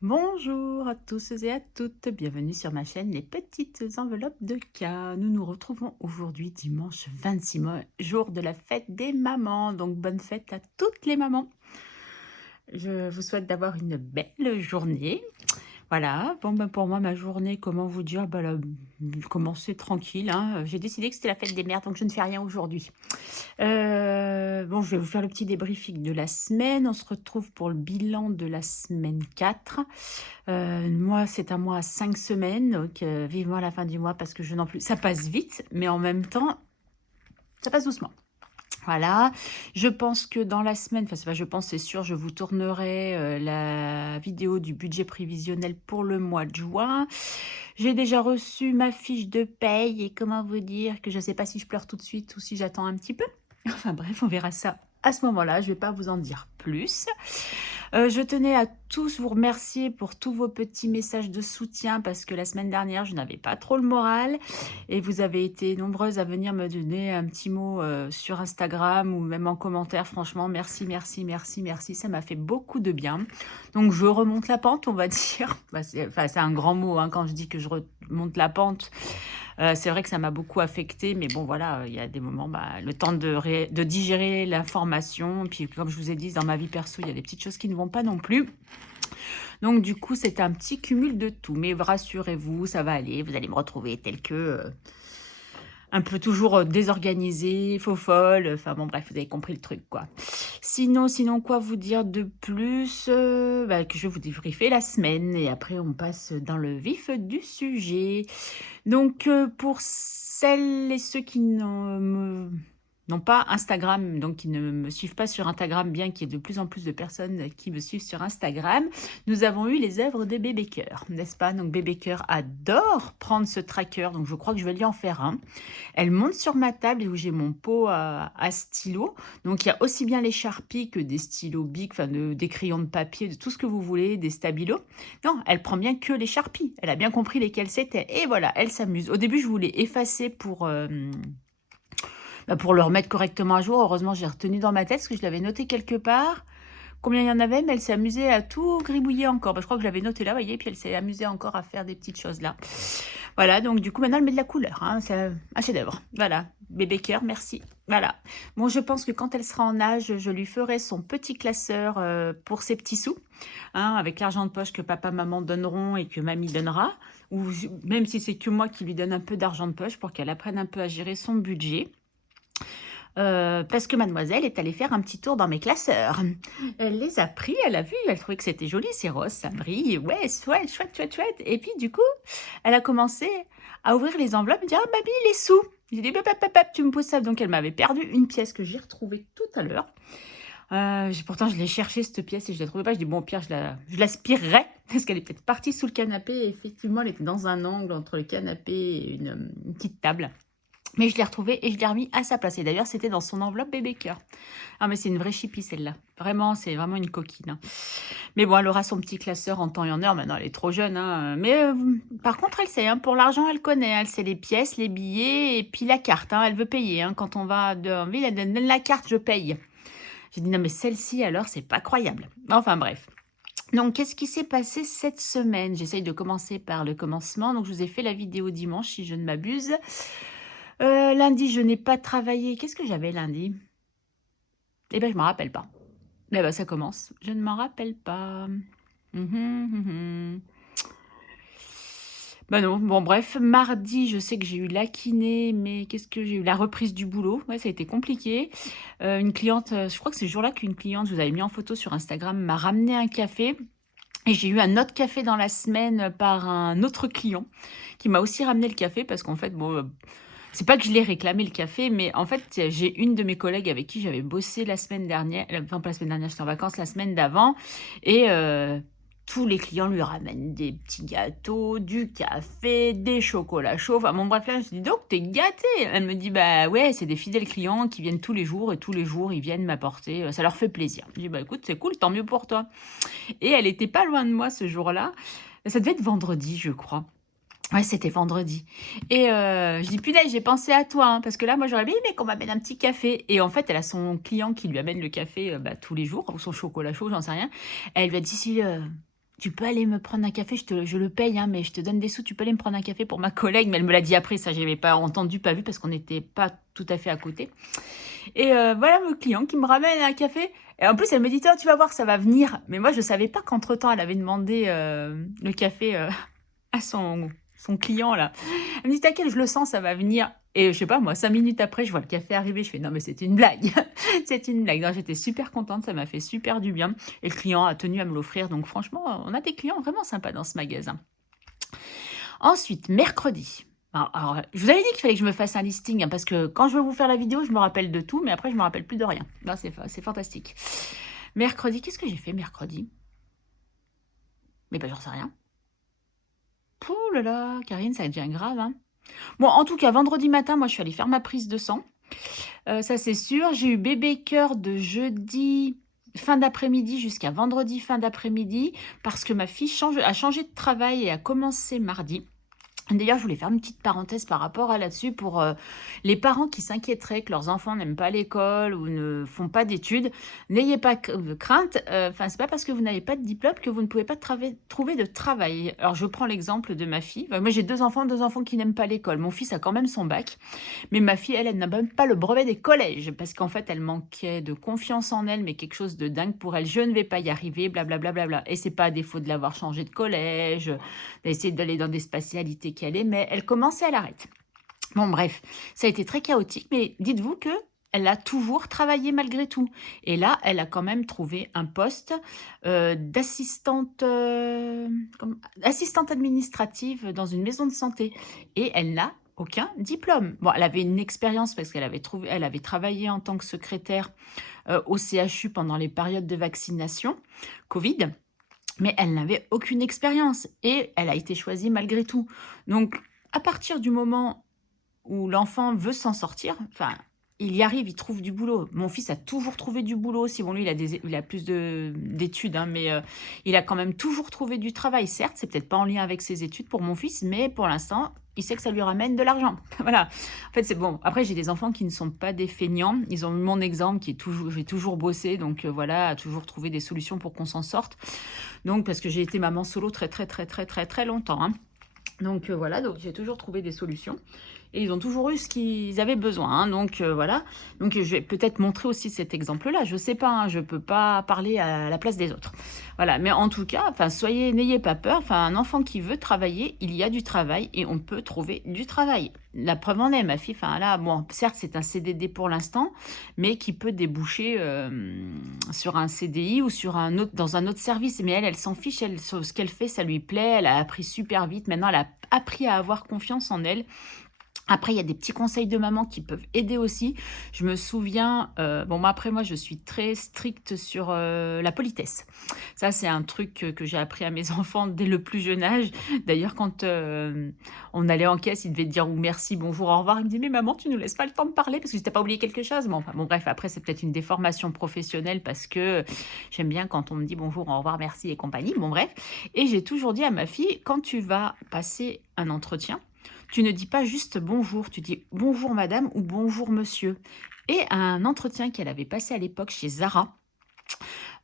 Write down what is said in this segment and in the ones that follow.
Bonjour à tous et à toutes, bienvenue sur ma chaîne Les Petites Enveloppes de K. Nous nous retrouvons aujourd'hui dimanche 26 mai, jour de la fête des mamans. Donc bonne fête à toutes les mamans. Je vous souhaite d'avoir une belle journée. Voilà, bon ben pour moi ma journée, comment vous dire, bah, elle a commencé tranquille, hein. J'ai décidé que c'était la fête des mères, donc je ne fais rien aujourd'hui. Bon, je vais vous faire le petit débriefing de la semaine. On se retrouve pour le bilan de la semaine 4. Moi, c'est à moi 5 semaines, donc vivement la fin du mois parce que je n'en plus ça passe vite, mais en même temps, ça passe doucement. Voilà, je pense que dans la semaine, enfin c'est pas je pense, c'est sûr, je vous tournerai, la vidéo du budget prévisionnel pour le mois de juin. J'ai déjà reçu ma fiche de paye et comment vous dire que je ne sais pas si je pleure tout de suite ou si j'attends un petit peu. Enfin bref, on verra ça à ce moment-là, je ne vais pas vous en dire plus. Je tenais à tous vous remercier pour tous vos petits messages de soutien parce que la semaine dernière, je n'avais pas trop le moral et vous avez été nombreuses à venir me donner un petit mot, sur Instagram ou même en commentaire. Franchement, merci, merci, merci, merci, ça m'a fait beaucoup de bien. Donc je remonte la pente, on va dire. Bah, c'est un grand mot, hein, quand je dis que je remonte la pente. C'est vrai que ça m'a beaucoup affectée, mais bon voilà, il y a des moments, bah, le temps de digérer l'information. Puis comme je vous ai dit, dans ma vie perso, il y a des petites choses qui ne vont pas non plus. Donc du coup, c'est un petit cumul de tout. Mais rassurez-vous, ça va aller. Vous allez me retrouver telle que, un peu toujours, désorganisée, faux folle, enfin bon bref, vous avez compris le truc quoi. Sinon quoi vous dire de plus? Bah, que je vais vous débriefer la semaine et après on passe dans le vif du sujet. Donc, pour celles et ceux qui n'ont pas Instagram, donc qui ne me suivent pas sur Instagram, bien qu'il y ait de plus en plus de personnes qui me suivent sur Instagram, nous avons eu les œuvres de Bébé Cœur, n'est-ce pas? Donc Bébé Cœur adore prendre ce tracker, donc je crois que je vais lui en faire un. Elle monte sur ma table où j'ai mon pot à stylo. Donc il y a aussi bien les Sharpies que des stylos Bic, enfin des crayons de papier, de tout ce que vous voulez, des stabilos. Non, elle prend bien que les Sharpies. Elle a bien compris lesquels c'était. Et voilà, elle s'amuse. Au début, je voulais effacer pour le remettre correctement à jour. Heureusement, j'ai retenu dans ma tête parce que je l'avais noté quelque part. Combien il y en avait, mais elle s'est amusée à tout gribouiller encore. Bah, je crois que je l'avais noté là, vous voyez, puis elle s'est amusée encore à faire des petites choses là. Voilà, donc du coup, maintenant, elle met de la couleur. Hein, c'est un chef-d'œuvre. Voilà, bébé cœur, merci. Voilà. Bon, je pense que quand elle sera en âge, je lui ferai son petit classeur pour ses petits sous, hein, avec l'argent de poche que papa, maman donneront et que mamie donnera. Ou même si c'est que moi qui lui donne un peu d'argent de poche pour qu'elle apprenne un peu à gérer son budget. Parce que mademoiselle est allée faire un petit tour dans mes classeurs. Elle les a pris, elle a vu, elle trouvait que c'était joli, c'est rose, ça brille, ouais, chouette, chouette, chouette, chouette. Et puis du coup, elle a commencé à ouvrir les enveloppes et dire: «Ah mamie, les sous!» J'ai dit: «Hop, hop, hop, hop, tu me poses ça». Donc elle m'avait perdu une pièce que j'ai retrouvée tout à l'heure. Pourtant je l'ai cherchée cette pièce et je la trouvais pas. Je dis: «Bon, au pire, je l'aspirerai» parce qu'elle est peut-être partie sous le canapé et effectivement, elle était dans un angle entre le canapé et une petite table. Mais je l'ai retrouvée et je l'ai remis à sa place et d'ailleurs, c'était dans son enveloppe bébé cœur. Ah mais c'est une vraie chipie celle-là. Vraiment, c'est vraiment une coquine, hein. Mais bon, elle aura son petit classeur en temps et en heure. Maintenant, elle est trop jeune, hein, mais par contre, elle sait, hein, pour l'argent, elle connaît. Elle sait les pièces, les billets et puis la carte, hein. Elle veut payer, hein. Quand on va en ville, elle donne la carte, je paye. J'ai dit: «Non mais celle-ci alors, c'est pas croyable». Enfin bref. Donc qu'est-ce qui s'est passé cette semaine? J'essaye de commencer par le commencement. Donc je vous ai fait la vidéo dimanche, si je ne m'abuse. Lundi, je n'ai pas travaillé. Qu'est-ce que j'avais lundi? Eh ben, je m'en rappelle pas. Eh ben, ça commence. Je ne m'en rappelle pas. Mmh. Bah, non, bon bref, mardi, je sais que j'ai eu la kiné, mais qu'est-ce que j'ai eu? La reprise du boulot. Ouais, ça a été compliqué. Une cliente, je crois que c'est ce jour-là qu'une cliente, je vous avais mis en photo sur Instagram, m'a ramené un café et j'ai eu un autre café dans la semaine par un autre client qui m'a aussi ramené le café parce qu'en fait, bon, c'est pas que je l'ai réclamé le café, mais en fait, j'ai une de mes collègues avec qui j'avais bossé la semaine dernière, enfin pas la semaine dernière, j'étais en vacances, la semaine d'avant et tous les clients lui ramènent des petits gâteaux, du café, des chocolats chauds, enfin bon bref, là, je me suis dit: «Donc tu es gâtée!» Elle me dit: «Bah ouais, c'est des fidèles clients qui viennent tous les jours et tous les jours, ils viennent m'apporter, ça leur fait plaisir». Je dis: «Bah écoute, c'est cool, tant mieux pour toi» et elle était pas loin de moi ce jour-là. Ça devait être vendredi, je crois. Ouais, c'était vendredi et je dis: «Punaise, j'ai pensé à toi, hein, parce que là, moi, j'aurais bien aimé qu'on m'amène un petit café» et en fait, elle a son client qui lui amène le café, bah, tous les jours ou son chocolat chaud, j'en sais rien. Elle lui a dit: «Si, tu peux aller me prendre un café, je le paye, hein, mais je te donne des sous, tu peux aller me prendre un café pour ma collègue. Mais elle me l'a dit après, ça, j'avais pas entendu, pas vu parce qu'on n'était pas tout à fait à côté. Et voilà mon client qui me ramène un café. Et en plus, elle me dit, tiens, tu vas voir, ça va venir. Mais moi, je savais pas qu'entre-temps, elle avait demandé le café à son client, là. Elle me dit: «T'inquiète, je le sens, ça va venir» et je sais pas moi, 5 minutes après, je vois le café arriver, je fais: «Non mais c'est une blague, c'est une blague». Non, j'étais super contente, ça m'a fait super du bien et le client a tenu à me l'offrir donc franchement, on a des clients vraiment sympas dans ce magasin. Ensuite, mercredi. Alors, je vous avais dit qu'il fallait que je me fasse un listing, hein, parce que quand je veux vous faire la vidéo, je me rappelle de tout, mais après je me rappelle plus de rien. Non, c'est fantastique. Mercredi, qu'est-ce que j'ai fait mercredi? Mais bah, j'en sais rien. Pouh là là, Karine, ça devient grave, hein. Bon, en tout cas, vendredi matin, moi, je suis allée faire ma prise de sang. Ça, c'est sûr. J'ai eu bébé cœur de jeudi fin d'après-midi jusqu'à vendredi fin d'après-midi parce que ma fille a changé de travail et a commencé mardi. D'ailleurs, je voulais faire une petite parenthèse par rapport à là-dessus pour les parents qui s'inquiéteraient que leurs enfants n'aiment pas l'école ou ne font pas d'études. N'ayez pas crainte. Enfin, c'est pas parce que vous n'avez pas de diplôme que vous ne pouvez pas trouver de travail. Alors, je prends l'exemple de ma fille. Moi, j'ai deux enfants qui n'aiment pas l'école. Mon fils a quand même son bac, mais ma fille, elle n'a même pas le brevet des collèges parce qu'en fait, elle manquait de confiance en elle, mais quelque chose de dingue pour elle. Je ne vais pas y arriver, blablabla. Bla, bla, bla. Et c'est pas à défaut de l'avoir changé de collège, d'essayer d'aller dans des spatialités qu'elle aimait. Elle commence et elle arrête. Bon, bref, ça a été très chaotique, mais dites-vous que elle a toujours travaillé malgré tout. Et là, elle a quand même trouvé un poste d'assistante assistante administrative dans une maison de santé. Et elle n'a aucun diplôme. Bon, elle avait une expérience parce elle avait travaillé en tant que secrétaire au CHU pendant les périodes de vaccination Covid. Mais elle n'avait aucune expérience et elle a été choisie malgré tout. Donc, à partir du moment où l'enfant veut s'en sortir, enfin, il y arrive, il trouve du boulot. Mon fils a toujours trouvé du boulot aussi. Bon, lui, il a plus d'études, hein, mais il a quand même toujours trouvé du travail. Certes, c'est peut-être pas en lien avec ses études pour mon fils, mais pour l'instant, il sait que ça lui ramène de l'argent. Voilà. En fait, c'est bon. Après, j'ai des enfants qui ne sont pas des feignants. Ils ont eu mon exemple, j'ai toujours bossé, donc voilà, toujours trouvé des solutions pour qu'on s'en sorte. Donc, parce que j'ai été maman solo très, très, très, très, très, très longtemps, hein. Donc voilà, donc j'ai toujours trouvé des solutions et ils ont toujours eu ce qu'ils avaient besoin, hein, donc voilà. Donc je vais peut-être montrer aussi cet exemple-là, je sais pas, hein, je peux pas parler à la place des autres. Voilà, mais en tout cas, enfin n'ayez pas peur, enfin un enfant qui veut travailler, il y a du travail et on peut trouver du travail. La preuve en est, ma fille, enfin là, bon, certes c'est un CDD pour l'instant, mais qui peut déboucher sur un CDI ou dans un autre service. Mais elle s'en fiche, ce qu'elle fait, ça lui plaît, elle a appris super vite. Maintenant, elle a appris à avoir confiance en elle. Après, il y a des petits conseils de maman qui peuvent aider aussi. Je me souviens, bon, moi, après, moi, je suis très stricte sur la politesse. Ça, c'est un truc que j'ai appris à mes enfants dès le plus jeune âge. D'ailleurs, quand on allait en caisse, ils devaient dire ou merci, bonjour, au revoir. Ils me disaient, mais maman, tu nous laisses pas le temps de parler parce que tu t'as pas oublié quelque chose. Bon, enfin, bon, bref, après, c'est peut-être une déformation professionnelle parce que j'aime bien quand on me dit bonjour, au revoir, merci et compagnie. Bon, bref. Et j'ai toujours dit à ma fille, quand tu vas passer un entretien, tu ne dis pas juste bonjour, tu dis bonjour madame ou bonjour monsieur. Et un entretien qu'elle avait passé à l'époque chez Zara,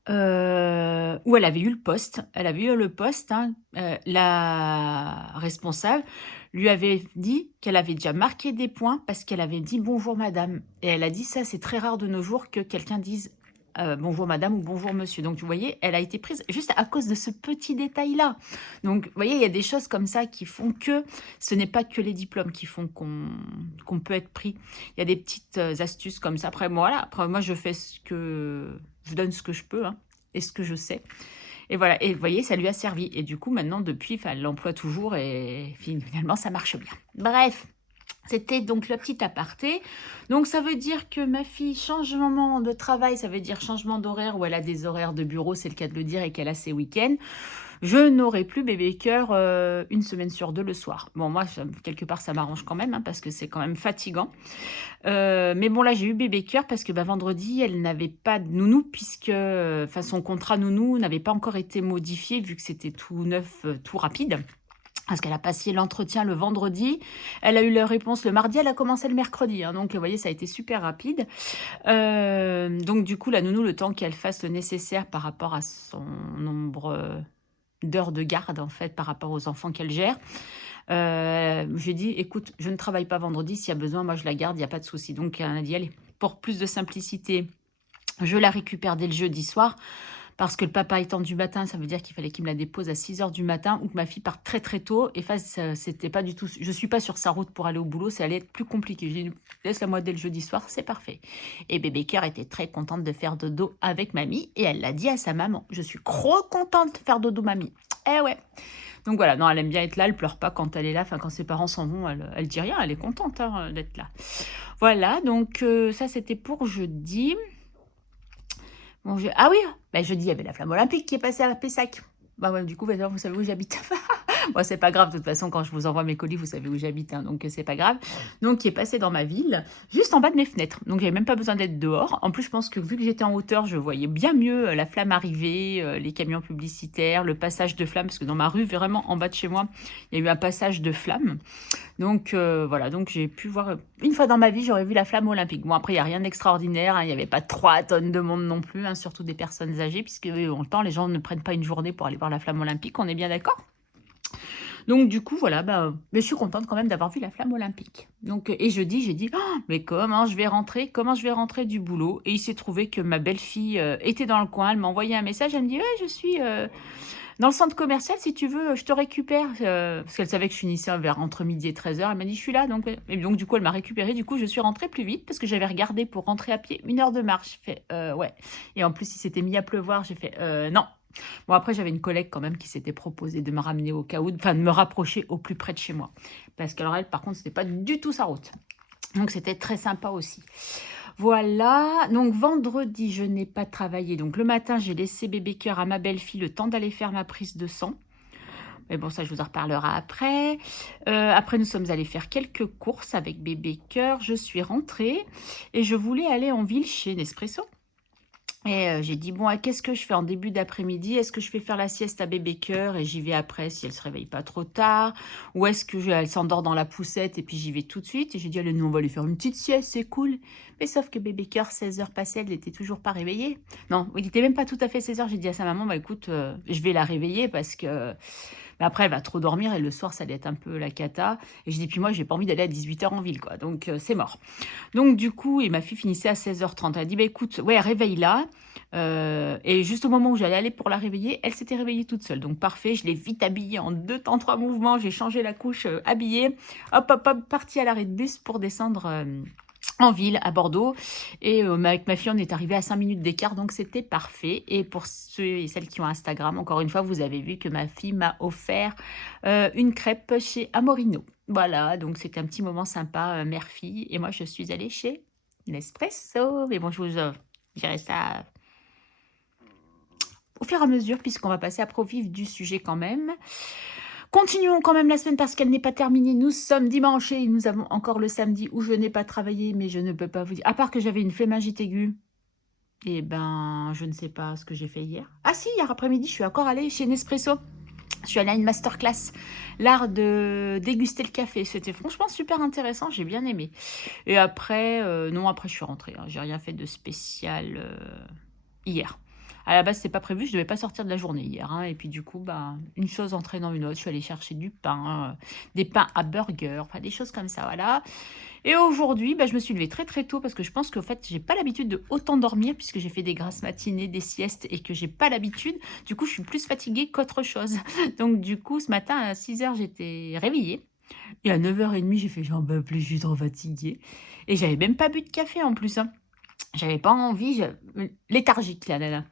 où elle avait eu le poste, hein, la responsable lui avait dit qu'elle avait déjà marqué des points parce qu'elle avait dit bonjour madame. Et elle a dit ça, c'est très rare de nos jours que quelqu'un dise bonjour madame ou bonjour monsieur. Donc vous voyez, elle a été prise juste à cause de ce petit détail-là. Donc vous voyez, il y a des choses comme ça qui font que ce n'est pas que les diplômes qui font qu'on peut être pris. Il y a des petites astuces comme ça. Après, moi, je fais je donne ce que je peux, hein, et ce que je sais. Et voilà, et vous voyez, ça lui a servi. Et du coup, maintenant, depuis, elle l'emploie toujours et finalement, ça marche bien. Bref, c'était donc le petit aparté. Donc, ça veut dire que ma fille, changement de travail, ça veut dire changement d'horaire, où elle a des horaires de bureau, c'est le cas de le dire, et qu'elle a ses week-ends. Je n'aurai plus bébé cœur une semaine sur deux le soir. Bon, moi, quelque part, ça m'arrange quand même, hein, parce que c'est quand même fatigant. Mais bon, là, j'ai eu bébé cœur parce que vendredi, elle n'avait pas de nounou, puisque son contrat nounou n'avait pas encore été modifié, vu que c'était tout neuf, tout rapide. Parce qu'elle a passé l'entretien le vendredi, elle a eu la réponse le mardi, elle a commencé le mercredi, hein, donc vous voyez, ça a été super rapide. Donc du coup, la nounou, le temps qu'elle fasse le nécessaire par rapport à son nombre d'heures de garde, en fait, par rapport aux enfants qu'elle gère. J'ai dit: «Écoute, je ne travaille pas vendredi, s'il y a besoin, moi je la garde, il y a pas de souci». Donc elle a dit: «Allez, pour plus de simplicité, je la récupère dès le jeudi soir». Parce que le papa étant du matin, ça veut dire qu'il fallait qu'il me la dépose à 6 heures du matin ou que ma fille parte très, très tôt et ça c'était pas du tout je suis pas sur sa route pour aller au boulot, ça allait être plus compliqué. J'ai dit: «Laisse-la-moi dès le jeudi soir, c'est parfait» et bébé cœur était très contente de faire dodo avec mamie et elle l'a dit à sa maman: «Je suis trop contente de faire dodo mamie». Eh ouais! Donc voilà, non, elle aime bien être là, elle pleure pas quand elle est là, enfin quand ses parents s'en vont, elle dit rien, elle est contente, hein, d'être là. Voilà, donc ça c'était pour jeudi. Bon, ah oui, bah, jeudi, il y avait la flamme olympique qui est passée à Pessac. Bah ouais, du coup, maintenant, vous savez où j'habite. Bon, c'est pas grave, de toute façon, quand je vous envoie mes colis, vous savez où j'habite, hein, donc c'est pas grave. Donc, qui est passé dans ma ville, juste en bas de mes fenêtres. Donc, j'avais même pas besoin d'être dehors. En plus, je pense que vu que j'étais en hauteur, je voyais bien mieux la flamme arriver, les camions publicitaires, le passage de flamme, parce que dans ma rue, vraiment en bas de chez moi, il y a eu un passage de flamme. Donc voilà, donc j'ai pu voir une fois dans ma vie, j'aurais vu la flamme olympique. Bon, après, il y a rien d'extraordinaire, hein, il y avait pas 3 tonnes de monde non plus, hein, surtout des personnes âgées, puisque longtemps, les gens ne prennent pas une journée pour aller voir la flamme olympique, on est bien d'accord? Donc du coup, voilà, bah, mais je suis contente quand même d'avoir vu la flamme olympique. Donc et jeudi, j'ai dit: «Oh, mais comment je vais rentrer? Comment je vais rentrer du boulot?» Et il s'est trouvé que ma belle-fille, était dans le coin, elle m'a envoyé un message, elle me dit: «Ouais, je suis, dans le centre commercial, si tu veux, je te récupère», parce qu'elle savait que je finissais vers entre midi et 13h. Elle m'a dit: «Je suis là», donc et donc du coup, elle m'a récupérée. Du coup, je suis rentrée plus vite parce que j'avais regardé pour rentrer à pied 1 heure de marche. J'ai fait: ouais» et en plus, il s'était mis à pleuvoir. J'ai fait: non». Bon, après, j'avais une collègue quand même qui s'était proposée de me ramener au cas où, enfin de me rapprocher au plus près de chez moi. Parce qu'alors elle, par contre, c'était pas du tout sa route. Donc c'était très sympa aussi. Voilà, donc vendredi, je n'ai pas travaillé. Donc le matin, j'ai laissé bébé cœur à ma belle-fille le temps d'aller faire ma prise de sang. Mais bon, ça, je vous en reparlerai après. Après, nous sommes allés faire quelques courses avec bébé cœur. Je suis rentrée et je voulais aller en ville chez Nespresso. Et j'ai dit: «Bon, qu'est-ce que je fais en début d'après-midi? Est-ce que je fais faire la sieste à bébé cœur et j'y vais après si elle se réveille pas trop tard? Ou est-ce que elle s'endort dans la poussette et puis j'y vais tout de suite?» Et j'ai dit: «Allez, nous, on va aller faire une petite sieste, c'est cool». Mais sauf que bébé cœur, 16 heures passées, elle n'était toujours pas réveillée. Non, il était même pas tout à fait 16 heures. J'ai dit à sa maman: «Bah, écoute, je vais la réveiller parce que mais après, elle va trop dormir et le soir, ça allait être un peu la cata». Et j'ai dit: «Puis moi, j'ai pas envie d'aller à 18 heures en ville, quoi, donc c'est mort». Donc du coup et ma fille finissait à 16h30. Elle a dit: «Bah, écoute, ouais, réveille-la». Et juste au moment où j'allais aller pour la réveiller, elle s'était réveillée toute seule. Donc parfait, je l'ai vite habillée en 2 temps 3 mouvements. J'ai changé la couche, habillée. Hop, hop, hop, partie à l'arrêt de bus pour descendre, en ville, à Bordeaux et avec ma fille, on est arrivé à 5 minutes d'écart, donc c'était parfait et pour ceux et celles qui ont Instagram, encore une fois, vous avez vu que ma fille m'a offert, une crêpe chez Amorino. Voilà, donc c'était un petit moment sympa, mère-fille et moi, je suis allée chez Nespresso. Mais bon, je vous, dirai ça au fur et à mesure puisqu'on va passer après au vif du sujet quand même. Continuons quand même la semaine parce qu'elle n'est pas terminée. Nous sommes dimanche et nous avons encore le samedi où je n'ai pas travaillé, mais je ne peux pas vous dire. À part que j'avais une phlébingite aiguë, et ben, je ne sais pas ce que j'ai fait hier. Ah si, hier après-midi, je suis encore allée chez Nespresso. Je suis allée à une masterclass, l'art de déguster le café. C'était franchement super intéressant, j'ai bien aimé. Et après, non, après je suis rentrée, hein. J'ai rien fait de spécial hier. À la base, c'était pas prévu, je devais pas sortir de la journée hier, hein, et puis du coup, bah, une chose entraînant une autre. Je suis allée chercher du pain, des pains à burger, enfin des choses comme ça, voilà. Et aujourd'hui, bah, je me suis levée très très tôt parce que je pense qu'en fait, j'ai pas l'habitude de autant dormir puisque j'ai fait des grasses matinées, des siestes et que j'ai pas l'habitude. Du coup, je suis plus fatiguée qu'autre chose. Donc du coup, ce matin à 6 heures, j'étais réveillée et à 9h30, j'ai fait: «J'en peux plus, je suis trop fatiguée» et j'avais même pas bu de café en plus, hein. J'avais pas envie, léthargique là, là.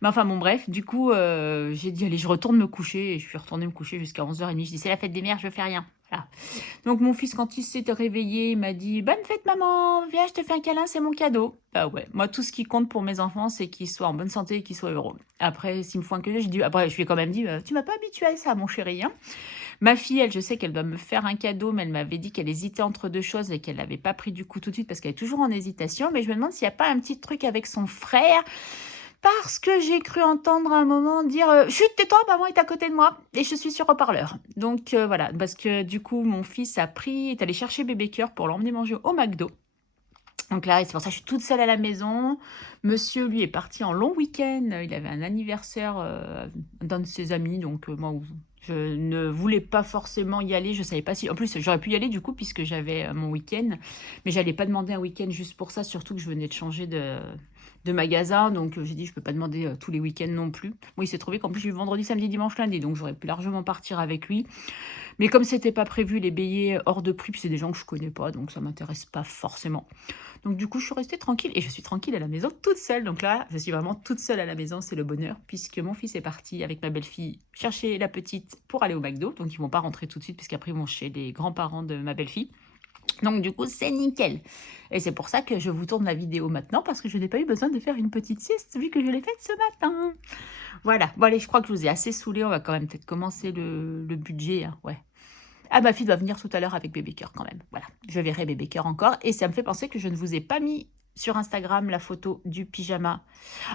Mais enfin bon bref, du coup, j'ai dit: «Allez, je retourne me coucher» et je suis retournée me coucher jusqu'à 11h30. Je dis: «C'est la fête des mères, je fais rien». Voilà. Donc mon fils, quand il s'est réveillé, il m'a dit: «Bonne fête maman, viens, je te fais un câlin, c'est mon cadeau». Bah ouais, moi tout ce qui compte pour mes enfants, c'est qu'ils soient en bonne santé et qu'ils soient heureux. Après, s'ils me font un câlin, j'ai dit après je lui ai quand même dit: «Tu m'as pas habituée à ça mon chéri, hein». Ma fille, elle, je sais qu'elle doit me faire un cadeau, mais elle m'avait dit qu'elle hésitait entre 2 choses et qu'elle l'avait pas pris du coup tout de suite parce qu'elle est toujours en hésitation. Mais je me demande s'il y a pas un petit truc avec son frère, parce que j'ai cru entendre à un moment dire, «Chut, tais-toi, maman est à côté de moi» et je suis sur haut-parleur. Donc voilà, parce que du coup, mon fils est allé chercher bébé cœur pour l'emmener manger au McDo. Donc là, c'est pour ça que je suis toute seule à la maison. Monsieur, lui, est parti en long week-end. Il avait un anniversaire d'un de ses amis. Donc, moi, je ne voulais pas forcément y aller. Je ne savais pas si... En plus, j'aurais pu y aller du coup, puisque j'avais mon week-end. Mais j'allais pas demander un week-end juste pour ça. Surtout que je venais de changer de magasin. Donc, j'ai dit, je peux pas demander tous les week-ends non plus. Bon, il s'est trouvé qu'en plus, j'ai eu vendredi, samedi, dimanche, lundi. Donc, j'aurais pu largement partir avec lui. Mais comme c'était pas prévu, les billets hors de prix, puis c'est des gens que je connais pas. Donc, ça m'intéresse pas forcément. Donc du coup, je suis restée tranquille et je suis tranquille à la maison toute seule. Donc là, je suis vraiment toute seule à la maison, c'est le bonheur, puisque mon fils est parti avec ma belle-fille chercher la petite pour aller au McDo. Donc ils vont pas rentrer tout de suite, puisqu'après ils vont chez les grands-parents de ma belle-fille. Donc du coup, c'est nickel. Et c'est pour ça que je vous tourne la vidéo maintenant, parce que je n'ai pas eu besoin de faire une petite sieste, vu que je l'ai faite ce matin. Voilà. Bon allez, je crois que je vous ai assez saoulé. On va quand même peut-être commencer le budget. Hein. Ouais. Ah, ma fille doit venir tout à l'heure avec bébé cœur quand même. Voilà, je verrai bébé cœur encore. Et ça me fait penser que je ne vous ai pas mis sur Instagram la photo du pyjama.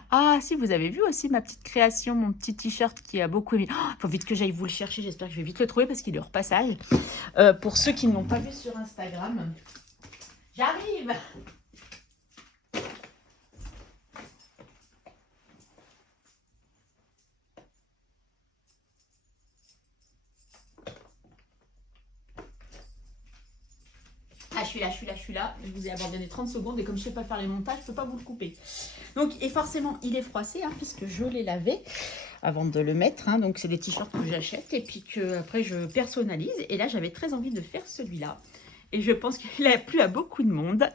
Ah, si, vous avez vu aussi ma petite création, mon petit t-shirt qui a beaucoup aimé. Il faut vite que j'aille vous le chercher. J'espère que je vais vite le trouver parce qu'il est hors passage. Pour ceux qui ne l'ont pas vu sur Instagram, j'arrive. Ah, je suis là, je suis là, je suis là. Je vous ai abandonné 30 secondes et comme je ne sais pas faire les montages, je ne peux pas vous le couper. Donc, et forcément, il est froissé, hein, puisque je l'ai lavé avant de le mettre. Hein. Donc, c'est des t-shirts que j'achète et puis que après je personnalise. Et là, j'avais très envie de faire celui-là. Et je pense qu'il a plu à beaucoup de monde.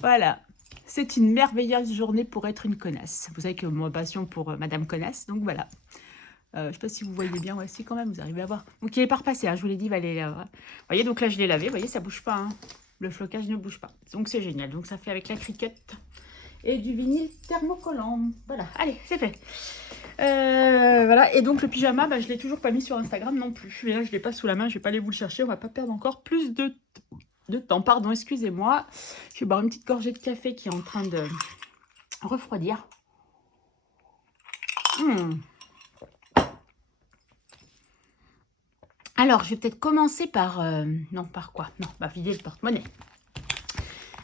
Voilà. C'est une merveilleuse journée pour être une connasse. Vous savez que ma passion pour Madame Connasse, donc voilà. Je ne sais pas si vous voyez bien, ouais, si quand même, vous arrivez à voir. Donc il n'est pas repassé, hein, je vous l'ai dit, il va aller... Vous voyez, donc là je l'ai lavé, vous voyez, ça ne bouge pas. Hein. Le flocage ne bouge pas. Donc c'est génial. Donc ça fait avec la cricket et du vinyle thermocollant. Voilà, allez, c'est fait. Voilà, et donc le pyjama, bah, je ne l'ai toujours pas mis sur Instagram non plus. Et là, je ne l'ai pas sous la main, je ne vais pas aller vous le chercher. On ne va pas perdre encore plus de temps. Pardon, excusez-moi. Je vais boire une petite gorgée de café qui est en train de refroidir. Alors, je vais peut-être commencer par... non, par quoi? Non, bah, vider le porte-monnaie.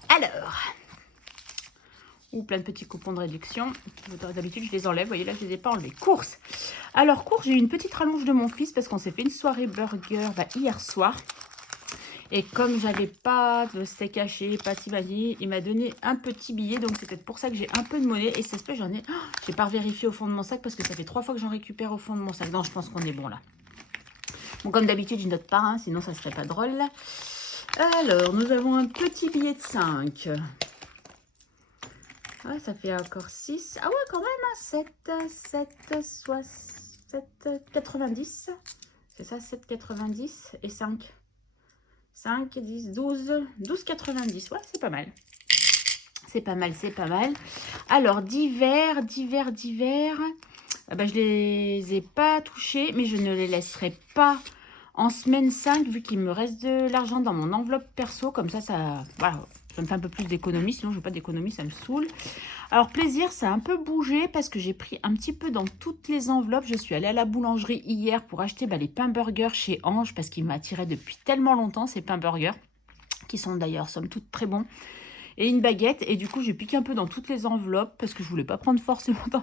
Alors... Ou plein de petits coupons de réduction. D'habitude, je les enlève. Vous voyez, là, je ne les ai pas enlevés. Courses. Alors, courses, j'ai eu une petite rallonge de mon fils parce qu'on s'est fait une soirée burger hier soir. Et comme j'avais pas de steak haché, pas de cibali, il m'a donné un petit billet. Donc, c'est peut-être pour ça que j'ai un peu de monnaie. Et ça se peut, j'en ai... Oh, j'ai pas vérifié au fond de mon sac parce que ça fait 3 fois que j'en récupère au fond de mon sac. Non, je pense qu'on est bon, là. Bon, comme d'habitude, je note pas, hein, sinon ça serait pas drôle. Alors, nous avons un petit billet de 5. Ah, ça fait encore 6. Ah ouais, quand même, hein, 7,90. C'est ça, 7,90 et 5. 5, 10, 12, 12,90. Ouais, c'est pas mal. C'est pas mal, c'est pas mal. Alors, divers. Ben, je les ai pas touchés, mais je ne les laisserai pas en semaine 5, vu qu'il me reste de l'argent dans mon enveloppe perso. Comme ça, voilà, ça me fait un peu plus d'économie. Sinon, je n'ai pas d'économie, ça me saoule. Alors, plaisir, ça a un peu bougé parce que j'ai pris un petit peu dans toutes les enveloppes. Je suis allée à la boulangerie hier pour acheter les pains burgers chez Ange parce qu'il m'attirait depuis tellement longtemps, ces pains burgers, qui sont d'ailleurs, somme toute, très bons. Et une baguette, et du coup j'ai piqué un peu dans toutes les enveloppes parce que je voulais pas prendre forcément dans...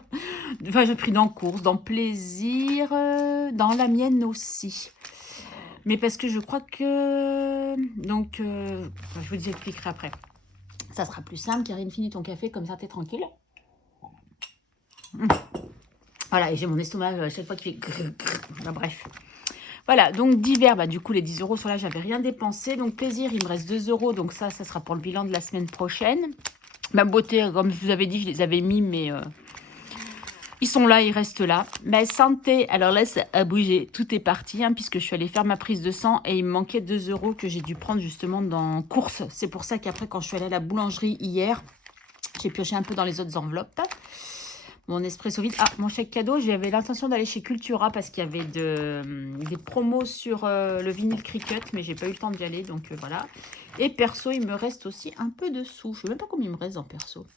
Enfin, j'ai pris dans course, dans plaisir, dans la mienne aussi. Mais parce que je crois que... Donc, je vous expliquerai après. Ça sera plus simple. Karine, finis ton café, comme ça t'es tranquille. Voilà, et j'ai mon estomac à chaque fois qui fait... Enfin, bref. Voilà, donc divers, bah, du coup les 10 € sont là, j'avais rien dépensé. Donc plaisir, il me reste 2 €, donc ça sera pour le bilan de la semaine prochaine. Ma beauté, comme je vous avais dit, je les avais mis, mais ils sont là, ils restent là. Ma santé, alors là ça a bougé, tout est parti, hein, puisque je suis allée faire ma prise de sang et il me manquait 2 € que j'ai dû prendre justement dans course. C'est pour ça qu'après quand je suis allée à la boulangerie hier, j'ai pioché un peu dans les autres enveloppes. Mon espresso vide. Ah, mon chèque cadeau, j'avais l'intention d'aller chez Cultura parce qu'il y avait des promos sur le vinyle cricket, mais j'ai pas eu le temps d'y aller, donc voilà. Et perso, il me reste aussi un peu de sous. Je sais même pas combien il me reste en perso.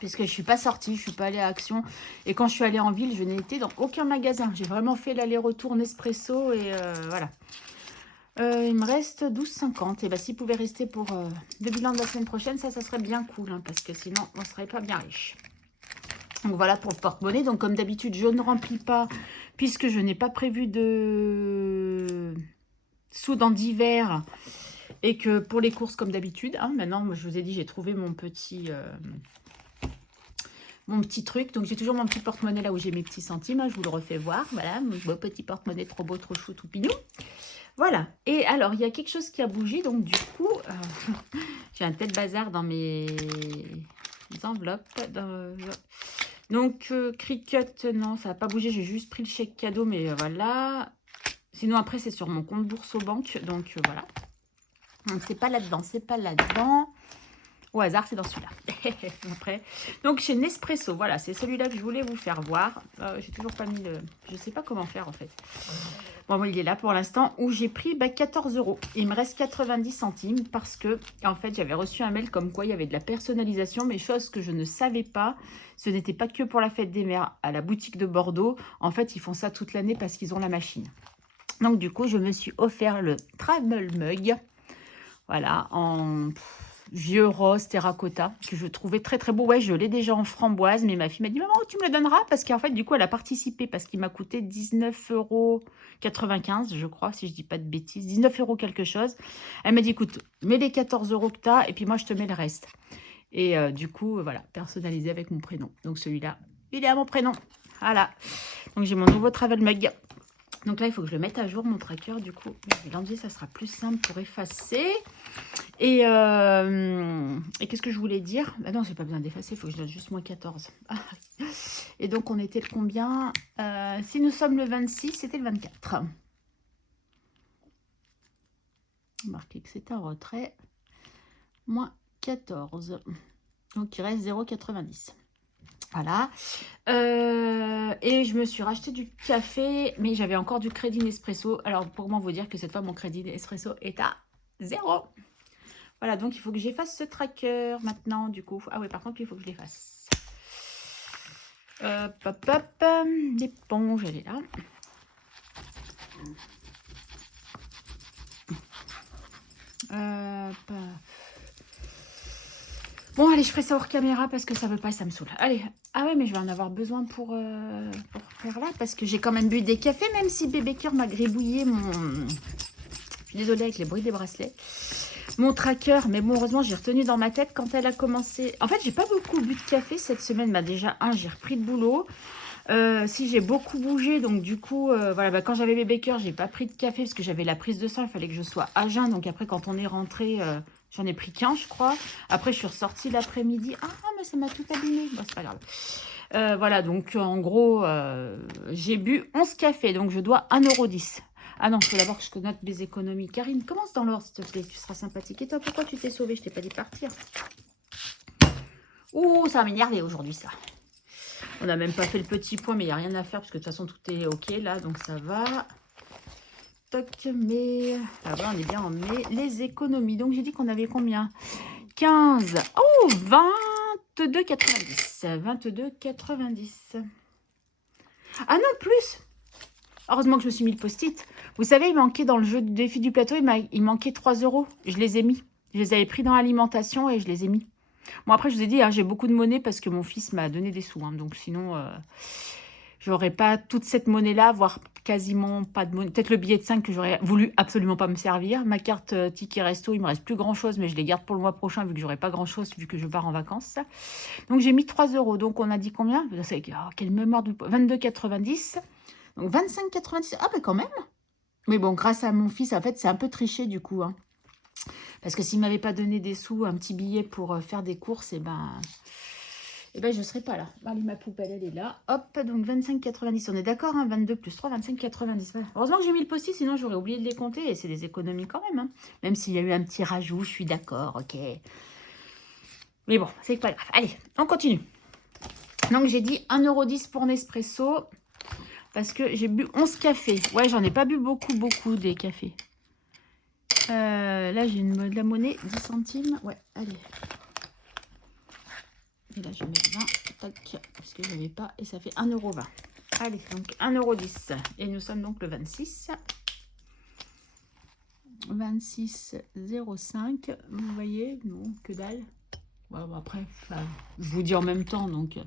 Puisque je suis pas sortie, je suis pas allée à Action. Et quand je suis allée en ville, je n'ai été dans aucun magasin. J'ai vraiment fait l'aller-retour Nespresso et voilà. Il me reste 12,50. Et bah, s'il pouvait rester pour le bilan de la semaine prochaine, ça serait bien cool, hein, parce que sinon, on ne serait pas bien riche. Donc voilà pour le porte-monnaie. Donc comme d'habitude, je ne remplis pas, puisque je n'ai pas prévu de sous dans divers. Et que pour les courses, comme d'habitude, hein, maintenant, moi, je vous ai dit, j'ai trouvé mon petit truc. Donc j'ai toujours mon petit porte-monnaie là où j'ai mes petits centimes. Hein, je vous le refais voir. Voilà, mon beau petit porte-monnaie trop beau, trop chou, tout pignon. Voilà. Et alors, il y a quelque chose qui a bougé. Donc du coup, j'ai un tel bazar dans mes enveloppes. Donc, Cricut, non, ça n'a pas bougé. J'ai juste pris le chèque cadeau, mais voilà. Sinon, après, c'est sur mon compte bourse aux banques. Donc, voilà. Donc, c'est pas là-dedans. C'est pas là-dedans. Au hasard, c'est dans celui-là. Après. Donc, chez Nespresso, voilà, c'est celui-là que je voulais vous faire voir. J'ai toujours pas mis le... Je sais pas comment faire, en fait. Bon, il est là pour l'instant, où j'ai pris 14 €. Il me reste 90 centimes parce que, en fait, j'avais reçu un mail comme quoi il y avait de la personnalisation, mais chose que je ne savais pas. Ce n'était pas que pour la fête des mères à la boutique de Bordeaux. En fait, ils font ça toute l'année parce qu'ils ont la machine. Donc, du coup, je me suis offert le Travel Mug. Voilà, en vieux rose terracotta, que je trouvais très très beau. Ouais, je l'ai déjà en framboise, mais ma fille m'a dit, maman, tu me le donneras? Parce qu'en fait, du coup, elle a participé, parce qu'il m'a coûté 19,95 €, je crois, si je dis pas de bêtises. 19 € quelque chose. Elle m'a dit, écoute, mets les 14 € que tu as, et puis moi, je te mets le reste. Et du coup, voilà, personnalisé avec mon prénom. Donc celui-là, il est à mon prénom. Voilà. Donc j'ai mon nouveau Travel Mug. Donc là, il faut que je le mette à jour, mon tracker. Du coup, je vais l'enlever, ça sera plus simple pour effacer. Et qu'est-ce que je voulais dire? Bah non, j'ai pas besoin d'effacer, il faut que je donne juste moins 14. Et donc, on était le combien? Si nous sommes le 26, c'était le 24. Marqué que c'est un retrait. Moins 14. Donc, il reste 0,90. Voilà. Et je me suis racheté du café, mais j'avais encore du crédit Nespresso. Alors, pour moi, vous dire que cette fois, mon crédit Nespresso est à 0. Voilà, donc il faut que j'efface ce tracker maintenant, du coup. Ah ouais, par contre, il faut que je l'efface. Hop, hop, hop. L'éponge, elle est là. Hop. Bon, allez, je ferai ça hors caméra parce que ça veut pas, ça me saoule. Allez. Ah ouais, mais je vais en avoir besoin pour faire là, parce que j'ai quand même bu des cafés, même si bébé cœur m'a gribouillé mon... Je suis désolée avec les bruits des bracelets. Mon tracker, mais bon, heureusement, j'ai retenu dans ma tête quand elle a commencé. En fait, j'ai pas beaucoup bu de café cette semaine. Bah, déjà, j'ai repris le boulot. Si j'ai beaucoup bougé, donc du coup, voilà, bah, quand j'avais bébé cœur, j'ai pas pris de café parce que j'avais la prise de sang. Il fallait que je sois à jeun. Donc après, quand on est rentré, j'en ai pris qu'un, je crois. Après, je suis ressortie l'après-midi. Ah, mais ça m'a tout abîmé. Bon, c'est pas grave. Voilà, donc en gros, j'ai bu 11 cafés. Donc je dois 1,10 €. Ah non, il faut d'abord que je note mes économies. Karine, commence dans l'ordre, s'il te plaît. Tu seras sympathique. Et toi, pourquoi tu t'es sauvée? Je t'ai pas dit de partir. Ouh, ça va m'énerver aujourd'hui, ça. On n'a même pas fait le petit point, mais il n'y a rien à faire, parce que de toute façon, tout est OK, là. Donc, ça va. Toc, mais... Ah voilà, on est bien en mai. Les économies. Donc, j'ai dit qu'on avait combien? 15. Oh, 22,90. 22,90. Ah non, plus. Heureusement que je me suis mis le post-it. Vous savez, il manquait dans le jeu du défi du plateau, il manquait 3 €. Je les ai mis. Je les avais pris dans l'alimentation et je les ai mis. Bon, après, je vous ai dit, hein, j'ai beaucoup de monnaie parce que mon fils m'a donné des sous. Hein, donc, sinon, j'aurais pas toute cette monnaie-là, voire quasiment pas de monnaie. Peut-être le billet de 5 que j'aurais voulu absolument pas me servir. Ma carte ticket resto, il me reste plus grand-chose, mais je les garde pour le mois prochain vu que j'aurai pas grand-chose vu que je pars en vacances. Donc, j'ai mis 3 €. Donc, on a dit combien? Quelle mémoire de... 22,90. Donc 25,90. Ah ben quand même. Mais bon, grâce à mon fils, en fait, c'est un peu triché du coup. Hein. Parce que s'il ne m'avait pas donné des sous, un petit billet pour faire des courses, et ben je ne serais pas là. Allez, ma poubelle, elle est là. Hop, donc 25,90. On est d'accord, hein, 22 plus 3, 25,90. Voilà. Heureusement que j'ai mis le post-it, sinon j'aurais oublié de les compter. Et c'est des économies quand même. Hein. Même s'il y a eu un petit rajout, je suis d'accord, ok. Mais bon, c'est pas grave. Allez, on continue. Donc j'ai dit 1,10 € pour Nespresso. Parce que j'ai bu 11 cafés. Ouais, j'en ai pas bu beaucoup des cafés. Là, j'ai de la monnaie, 10 centimes. Ouais, allez. Et là, je vais mettre 20. Tac, parce que je n'avais pas. Et ça fait 1,20 €. Allez, donc 1,10 €. Et nous sommes donc le 26. 26,05. Vous voyez, bon, que dalle. Ouais, bon, après, enfin, je vous dis en même temps, donc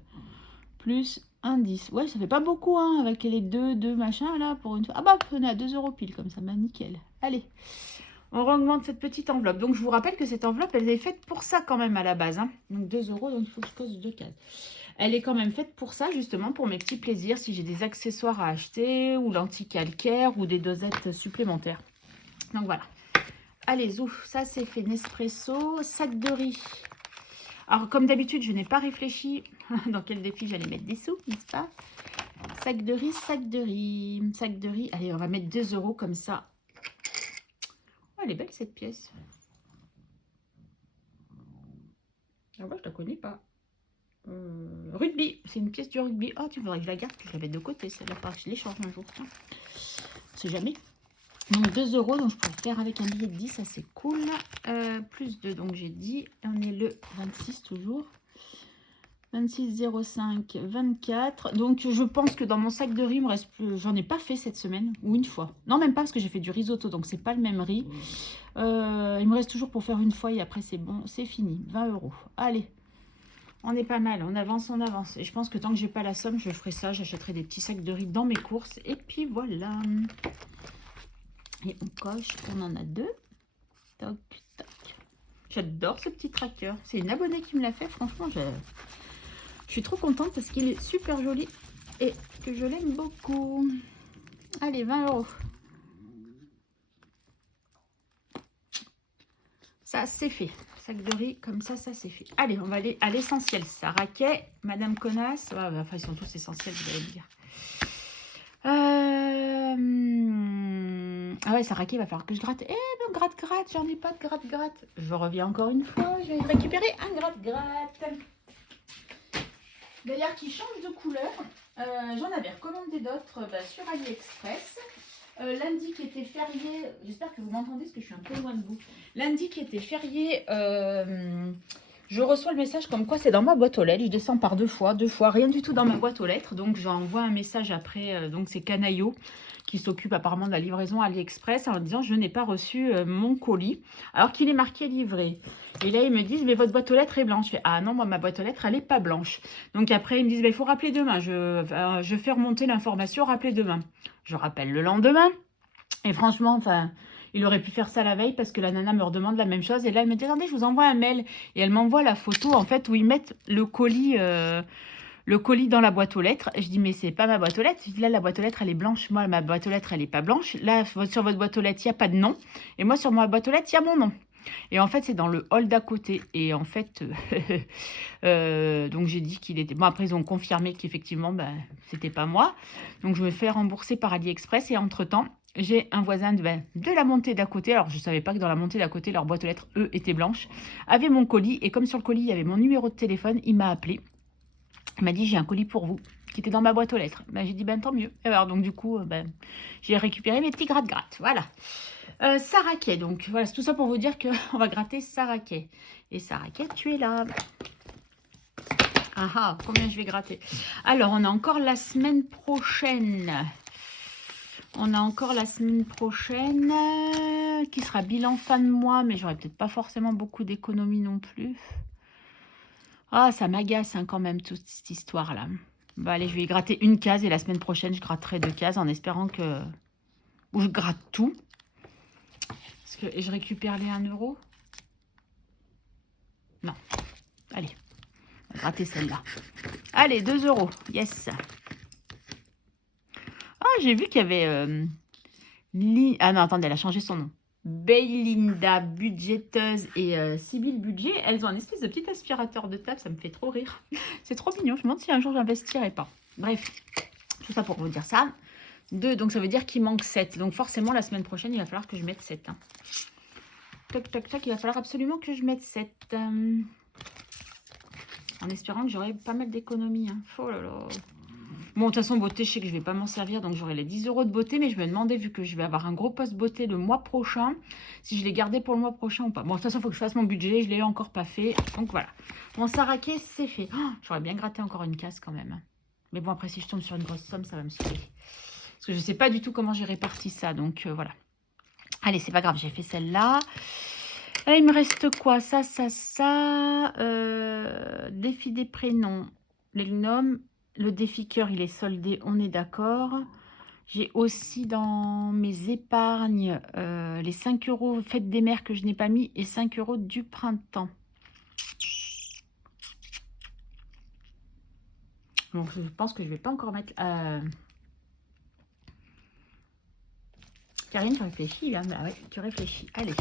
plus 1,10. Ouais, ça fait pas beaucoup, hein, avec les deux machins là pour une fois. Ah bah, on est à 2 € pile comme ça, bah nickel. Allez, on augmente cette petite enveloppe. Donc je vous rappelle que cette enveloppe, elle est faite pour ça quand même à la base, hein. Donc 2 €, donc il faut que je pose 2 cases. Elle est quand même faite pour ça, justement, pour mes petits plaisirs, si j'ai des accessoires à acheter, ou l'anti-calcaire, ou des dosettes supplémentaires. Donc voilà. Allez, ouf, ça c'est fait. Nespresso, sac de riz. Alors, comme d'habitude, je n'ai pas réfléchi dans quel défi j'allais mettre des sous, n'est-ce pas? Sac de riz, sac de riz, sac de riz. Allez, on va mettre 2 € comme ça. Oh, elle est belle cette pièce. Ah ouais, je la connais pas. Rugby, c'est une pièce du rugby. Oh, tu voudrais que je la garde, que je la mette de côté. Celle-là, je l'échange un jour. Tiens. On sait jamais. Donc 2 €, donc je pourrais faire avec un billet de 10, ça c'est cool. Plus 2, donc j'ai dit, on est le 26 toujours. 26,05, 24. Donc je pense que dans mon sac de riz, il me reste plus. J'en ai pas fait cette semaine, ou une fois. Non, même pas parce que j'ai fait du risotto, donc c'est pas le même riz. Il me reste toujours pour faire une fois et après c'est bon, c'est fini. 20 €. Allez, on est pas mal, on avance, on avance. Et je pense que tant que j'ai pas la somme, je ferai ça. J'achèterai des petits sacs de riz dans mes courses. Et puis voilà. Et on coche, on en a 2. Toc, toc. J'adore ce petit tracker. C'est une abonnée qui me l'a fait. Franchement, je suis trop contente parce qu'il est super joli et que je l'aime beaucoup. Allez, 20 €. Ça, c'est fait. Sac de riz, comme ça c'est fait. Allez, on va aller à l'essentiel. Ça raquet, Madame Connasse. Ouais, enfin, ils sont tous essentiels, vous allez me dire. Ah ouais, ça raquet, il va falloir que je gratte. Eh ben, gratte, j'en ai pas de gratte. Je reviens encore une fois, je vais récupérer un gratte. D'ailleurs, qui change de couleur. J'en avais recommandé d'autres sur AliExpress. Lundi qui était férié, j'espère que vous m'entendez parce que je suis un peu loin de vous. Lundi qui était férié, je reçois le message comme quoi c'est dans ma boîte aux lettres. Je descends par deux fois, rien du tout dans ma boîte aux lettres. Donc j'envoie un message après, donc c'est Canaillot qui s'occupe apparemment de la livraison AliExpress en disant je n'ai pas reçu mon colis alors qu'il est marqué livré. Et là ils me disent mais votre boîte aux lettres est blanche. Je fais ah non, moi ma boîte aux lettres elle n'est pas blanche. Donc après ils me disent il faut rappeler demain. Je fais remonter l'information, rappelez demain. Je rappelle le lendemain et franchement enfin il aurait pu faire ça la veille parce que la nana me redemande la même chose. Et là, elle me dit, attendez, je vous envoie un mail. Et elle m'envoie la photo, en fait, où ils mettent le colis dans la boîte aux lettres. Et je dis, mais c'est pas ma boîte aux lettres. Je dis, là, la boîte aux lettres, elle est blanche. Moi, ma boîte aux lettres, elle n'est pas blanche. Là, sur votre boîte aux lettres, il n'y a pas de nom. Et moi, sur ma boîte aux lettres, il y a mon nom. Et en fait, c'est dans le hall d'à côté. Et en fait, donc j'ai dit qu'il était... Bon, après, ils ont confirmé qu'effectivement, ben, c'était pas moi. Donc, je me fais rembourser par AliExpress. Et entre-temps, j'ai un voisin de la montée d'à côté. Alors, je ne savais pas que dans la montée d'à côté, leur boîte aux lettres, eux, était blanche. Avait mon colis. Et comme sur le colis, il y avait mon numéro de téléphone, il m'a appelé. Il m'a dit, j'ai un colis pour vous, qui était dans ma boîte aux lettres. Ben, j'ai dit, ben, tant mieux. Alors, donc, du coup, j'ai récupéré mes petits gratte-gratte. Voilà. Saraquet, donc voilà, c'est tout ça pour vous dire qu'on va gratter Saraquet. Et Saraquet, tu es là. Ah ah, combien je vais gratter? Alors, on a encore la semaine prochaine. Qui sera bilan fin de mois, mais j'aurai peut-être pas forcément beaucoup d'économies non plus. Ah, ça m'agace hein, quand même, toute cette histoire-là. Bon, allez, je vais gratter une case et la semaine prochaine, je gratterai 2 cases en espérant que... Ou je gratte tout. Et je récupère les 1 €. Non. Allez. On va gratter celle-là. Allez, 2 €. Yes. Ah, j'ai vu qu'il y avait... Ah non, attendez, elle a changé son nom. Baylinda Budgeteuse et Sybille Budget. Elles ont un espèce de petit aspirateur de table. Ça me fait trop rire. C'est trop mignon. Je me demande si un jour j'investirai pas. Bref. Tout ça pour vous dire ça. 2, donc ça veut dire qu'il manque 7. Donc forcément, la semaine prochaine, il va falloir que je mette 7. Hein. Toc, toc, toc, il va falloir absolument que je mette 7. En espérant que j'aurai pas mal d'économies. Hein. Oh là là. Bon, de toute façon, beauté, je sais que je vais pas m'en servir. Donc, j'aurai les 10 € de beauté. Mais je me demandais, vu que je vais avoir un gros poste beauté le mois prochain, si je l'ai gardé pour le mois prochain ou pas. Bon, de toute façon, il faut que je fasse mon budget. Je l'ai encore pas fait. Donc, voilà. Mon Saraquet, c'est fait. Oh, j'aurais bien gratté encore une case quand même. Mais bon, après, si je tombe sur une grosse somme, ça va me saouler. Parce que je sais pas du tout comment j'ai réparti ça. Donc, voilà. Allez, c'est pas grave, j'ai fait celle-là. Il me reste quoi? Ça. Défi des prénoms. Les gnomes. Le défi cœur, il est soldé, on est d'accord. J'ai aussi dans mes épargnes les 5 € fête des mères que je n'ai pas mis et 5 € du printemps. Donc, je pense que je vais pas encore mettre... Karine, tu réfléchis, hein. Bah ouais, tu réfléchis. Allez.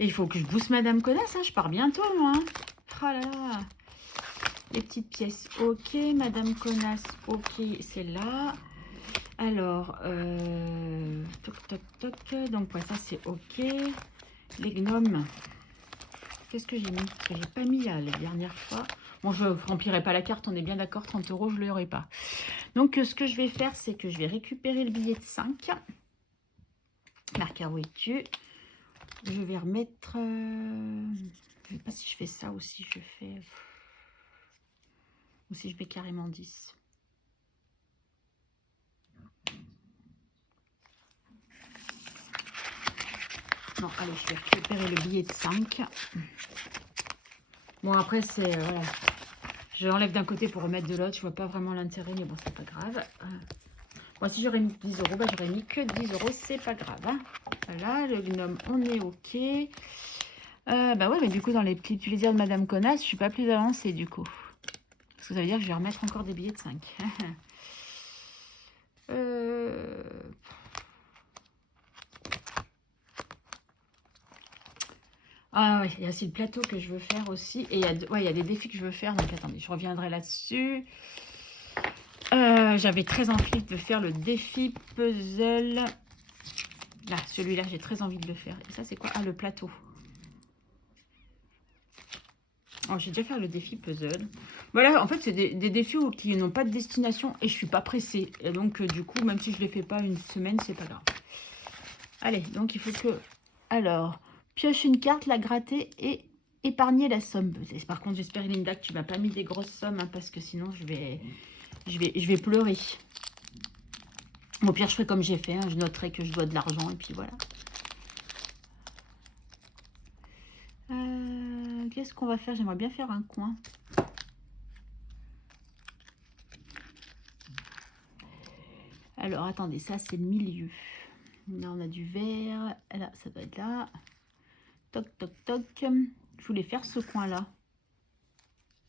Et il faut que je booste Madame Connasse, hein. Je pars bientôt, moi. Hein. Oh là là. Les petites pièces, ok. Madame Connasse, ok, c'est là. Alors, toc, toc, toc. Donc, ouais, ça, c'est ok. Les gnomes. Qu'est-ce que j'ai mis? Parce que j'ai pas mis là, la dernière fois. Bon, je ne remplirai pas la carte, on est bien d'accord. 30 €, je ne l'aurai pas. Donc, ce que je vais faire, c'est que je vais récupérer le billet de 5. Marqueur, où es-tu? Je vais remettre... je ne sais pas si je fais ça ou si je fais... Ou si je mets carrément 10. Non, allez, je vais récupérer le billet de 5. Bon, après, c'est... voilà. Je l'enlève d'un côté pour remettre de l'autre. Je vois pas vraiment l'intérêt, mais bon, c'est pas grave. Moi, si j'aurais mis 10 €, bah, j'aurais mis que 10 €. C'est pas grave. Hein. Voilà, le gnome, on est ok. Bah ouais, mais du coup, dans les petits plaisirs de Madame Connasse, je suis pas plus avancée, du coup. Parce que ça veut dire que je vais remettre encore des billets de 5. Ah ouais, il y a aussi le plateau que je veux faire aussi. Et il y a, ouais, il y a des défis que je veux faire. Donc attendez, je reviendrai là-dessus. J'avais très envie de faire le défi puzzle. Là, celui-là, j'ai très envie de le faire. Et ça, c'est quoi? Ah, le plateau. Oh, j'ai déjà fait le défi puzzle. Voilà, en fait, c'est des défis qui n'ont pas de destination et je suis pas pressée. Et donc, du coup, même si je ne les fais pas une semaine, c'est pas grave. Allez, donc il faut que... Alors, pioche une carte, la gratter et épargner la somme. Par contre, j'espère, Linda, que tu m'as pas mis des grosses sommes, hein, parce que sinon, je vais pleurer. Au pire, je ferai comme j'ai fait. Hein, je noterai que je dois de l'argent et puis voilà. Qu'est-ce qu'on va faire? J'aimerais bien faire un coin. Alors, attendez, ça, c'est le milieu. Là, on a du vert. Là, ça doit être là. Toc, toc, toc. Je voulais faire ce coin-là.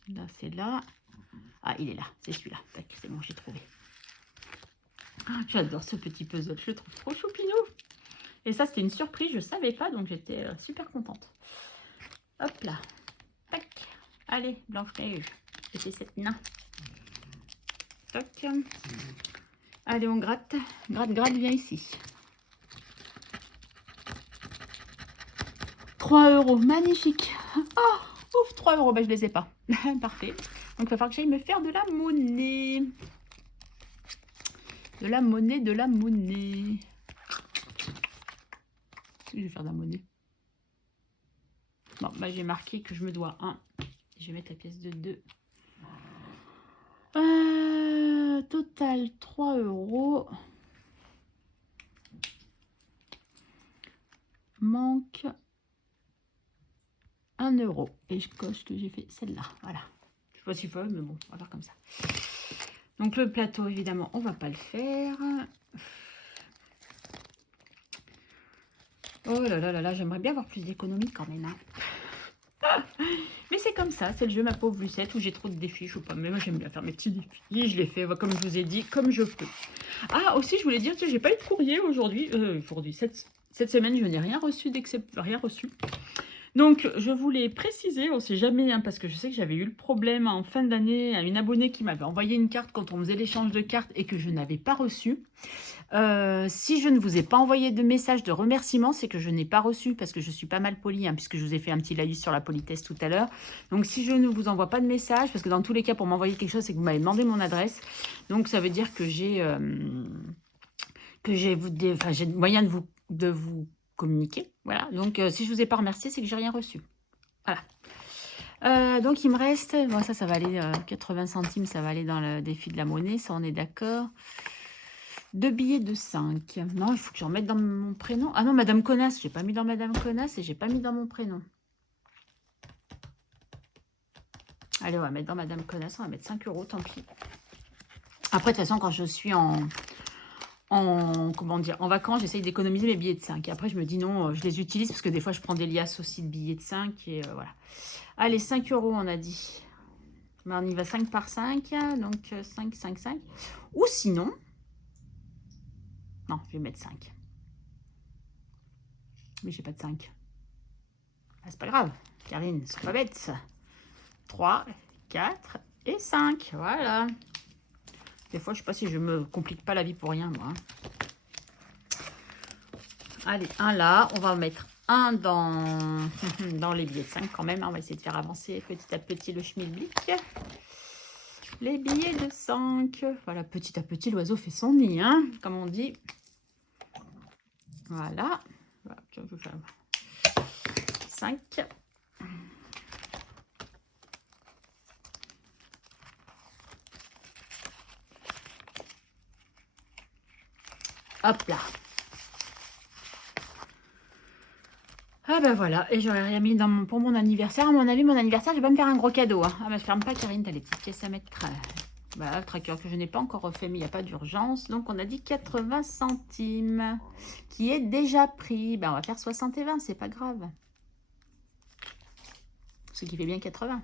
Là, c'est là. Ah, il est là. C'est celui-là. C'est bon, j'ai trouvé. Ah, j'adore ce petit puzzle. Je le trouve trop choupinou. Et ça, c'était une surprise. Je ne savais pas, donc j'étais super contente. Hop là. Tac. Allez, Blanche-Neige. Et c'est cette nain. Toc. Allez, on gratte. Gratte, gratte, viens ici. 3 €. Magnifique. Oh, ouf, 3 €. Bah, je ne les ai pas. Parfait. Donc, il va falloir que j'aille me faire de la monnaie. De la monnaie, de la monnaie. Je vais faire de la monnaie. Bon, bah, j'ai marqué que je me dois 1. Je vais mettre la pièce de 2. Total 3 €. Manque 1 €. Et je coche que j'ai fait celle-là. Voilà. Je sais pas s'il faut, mais bon, on va faire comme ça. Donc le plateau, évidemment, on va pas le faire. Oh là là là là, j'aimerais bien avoir plus d'économie quand même. Hein. Mais c'est comme ça, c'est le jeu ma pauvre Lucette où j'ai trop de défis, je sais pas, mais moi j'aime bien faire mes petits défis, je les fais comme je vous ai dit, comme je peux. Ah aussi je voulais dire que j'ai pas eu de courrier aujourd'hui, cette semaine je n'ai rien reçu, rien reçu. Donc je voulais préciser, on sait jamais, hein, parce que je sais que j'avais eu le problème en fin d'année, à une abonnée qui m'avait envoyé une carte quand on faisait l'échange de cartes et que je n'avais pas reçu. Si je ne vous ai pas envoyé de message de remerciement, c'est que je n'ai pas reçu parce que je suis pas mal polie, hein, puisque je vous ai fait un petit laïus sur la politesse tout à l'heure. Donc si je ne vous envoie pas de message, parce que dans tous les cas pour m'envoyer quelque chose, c'est que vous m'avez demandé mon adresse. Donc ça veut dire que j'ai moyen de vous communiquer. Voilà. Donc si je vous ai pas remercié, c'est que j'ai rien reçu. Voilà. Donc il me reste, bon, ça va aller 80 centimes, ça va aller dans le défi de la monnaie, ça on est d'accord. 2 billets de 5. Non, il faut que j'en mette dans mon prénom. Ah non, Madame Connasse. J'ai pas mis dans Madame Connasse et j'ai pas mis dans mon prénom. Allez, on va mettre dans Madame Connasse. On va mettre 5 €, tant pis. Après, de toute façon, quand je suis comment dire, en vacances, j'essaye d'économiser mes billets de 5. Et après, je me dis non, je les utilise parce que des fois, je prends des liasses aussi de billets de 5. Et voilà. Allez, 5 €, on a dit. Ben, on y va 5 par 5. Donc, 5, 5, 5. Ou sinon... Non, je vais mettre 5. Mais j'ai pas de 5. Ah, c'est pas grave. Karine, c'est pas bête. 3, 4 et 5. Voilà. Des fois, je sais pas si je me complique pas la vie pour rien, moi. Allez, un là. On va en mettre un dans les billets de 5 quand même. On va essayer de faire avancer petit à petit le schmilblick. Les billets de 5. Voilà, petit à petit, l'oiseau fait son nid, hein, comme on dit. Voilà. Voilà, je vais faire 5. Hop là. Ah ben voilà, et j'aurais rien mis pour mon anniversaire. À mon avis, mon anniversaire, je vais pas me faire un gros cadeau. Hein. Ah ben je ferme pas, Karine, t'as les petites pièces à mettre. Voilà, le tracker que je n'ai pas encore refait, mais il n'y a pas d'urgence. Donc, on a dit 80 centimes, qui est déjà pris. Ben, on va faire 60 et 20, c'est pas grave. Ce qui fait bien 80.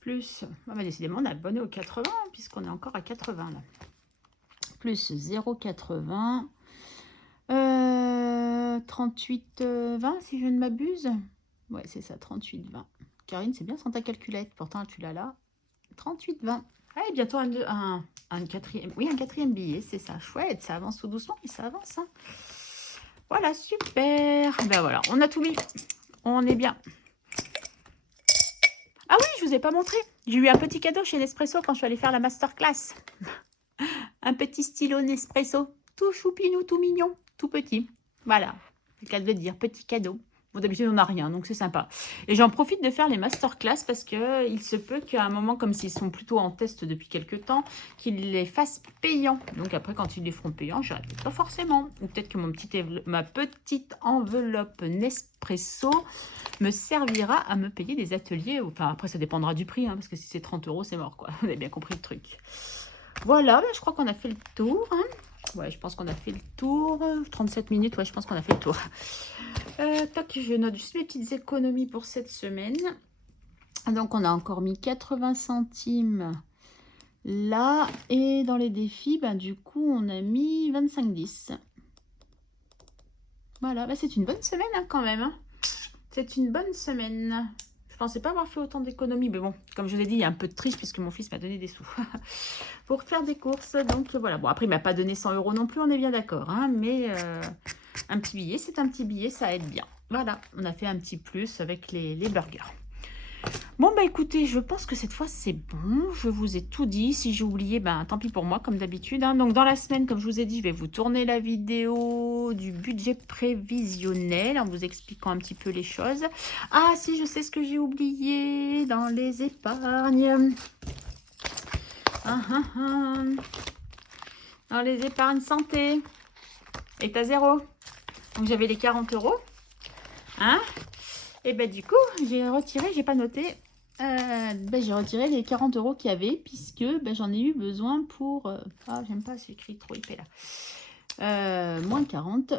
Plus, ah ben, décidément, on a abonné au 80, puisqu'on est encore à 80 là. Plus 0,80. 38, 20 si je ne m'abuse. Ouais, c'est ça, 38, 20. Karine, c'est bien sans ta calculette. Pourtant, tu l'as là. 38, 20. Allez, bientôt un quatrième. Oui, un quatrième billet, c'est ça. Chouette, ça avance tout doucement, mais ça avance. Hein. Voilà, super. Ben voilà, on a tout mis. On est bien. Ah oui, je vous ai pas montré. J'ai eu un petit cadeau chez Nespresso quand je suis allée faire la masterclass. Un petit stylo Nespresso. Tout choupinou, tout mignon, tout petit. Voilà, c'est le cas de dire, petit cadeau. Bon, d'habitude, on n'a rien, donc c'est sympa. Et j'en profite de faire les masterclass parce qu'il se peut qu'à un moment, comme s'ils sont plutôt en test depuis quelques temps, qu'ils les fassent payants. Donc après, quand ils les feront payants, je peut-être pas forcément. Ou peut-être que ma petite enveloppe Nespresso me servira à me payer des ateliers. Enfin, après, ça dépendra du prix, hein, parce que si c'est 30 €, c'est mort, quoi. Vous avez bien compris le truc. Voilà, je crois qu'on a fait le tour. Hein. Ouais, je pense qu'on a fait le tour. 37 minutes, ouais, je pense qu'on a fait le tour. Tac, je note juste mes petites économies pour cette semaine. Donc, on a encore mis 80 centimes là. Et dans les défis, ben, du coup, on a mis 25,10. Voilà, ben, c'est une bonne semaine hein, quand même. Hein. C'est une bonne semaine. Je pensais pas avoir fait autant d'économies, mais bon, comme je vous ai dit, il y a un peu de triche puisque mon fils m'a donné des sous pour faire des courses. Donc voilà, bon après il m'a pas donné 100 € non plus, on est bien d'accord, hein, mais un petit billet, c'est un petit billet, ça aide bien. Voilà, on a fait un petit plus avec les burgers. Bon, bah écoutez, je pense que cette fois, c'est bon. Je vous ai tout dit. Si j'ai oublié, ben tant pis pour moi, comme d'habitude. Hein. Donc, dans la semaine, comme je vous ai dit, je vais vous tourner la vidéo du budget prévisionnel en vous expliquant un petit peu les choses. Ah, si, je sais ce que j'ai oublié dans les épargnes. Dans les épargnes santé. Est à 0. Donc, j'avais les 40 €. Hein? Et ben du coup, j'ai retiré, j'ai pas noté, j'ai retiré les 40 € qu'il y avait, puisque j'en ai eu besoin pour... ah, j'aime pas, c'est écrit trop épais là. Moins 40,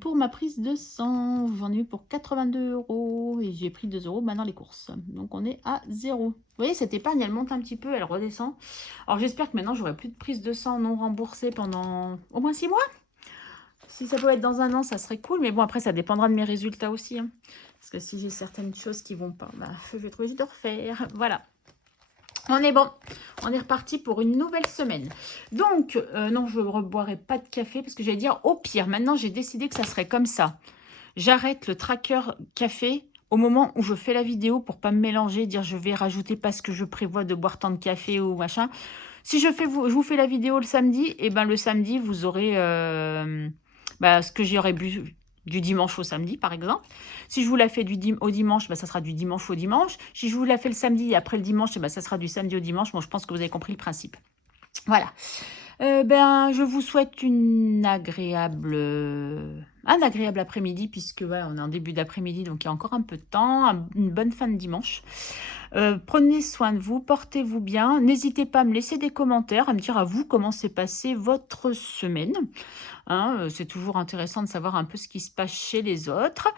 pour ma prise de sang, j'en ai eu pour 82 € et j'ai pris 2 € dans les courses. Donc on est à 0. Vous voyez, cette épargne, elle monte un petit peu, elle redescend. Alors j'espère que maintenant, j'aurai plus de prise de sang non remboursée pendant au moins 6 mois. Si ça peut être dans un an, ça serait cool. Mais bon, après, ça dépendra de mes résultats aussi. Hein. Parce que si j'ai certaines choses qui vont pas, je vais trouver de refaire. Voilà. On est bon. On est reparti pour une nouvelle semaine. Donc, non, je ne reboirai pas de café. Parce que j'allais dire, au pire, maintenant, j'ai décidé que ça serait comme ça. J'arrête le tracker café au moment où je fais la vidéo pour pas me mélanger, dire je vais rajouter parce que je prévois de boire tant de café ou machin. Si je vous fais la vidéo le samedi, et ben le samedi, vous aurez... ce que j'aurais bu du dimanche au samedi, par exemple. Si je vous la fais au dimanche, bah, ça sera du dimanche au dimanche. Si je vous la fais le samedi et après le dimanche, bah, ça sera du samedi au dimanche. Bon, je pense que vous avez compris le principe. Voilà. Ben, je vous souhaite un agréable après-midi puisque, voilà, on est en début d'après-midi, donc il y a encore un peu de temps. Une bonne fin de dimanche. Prenez soin de vous, portez-vous bien. N'hésitez pas à me laisser des commentaires, à me dire à vous comment s'est passée votre semaine, hein, c'est toujours intéressant de savoir un peu ce qui se passe chez les autres.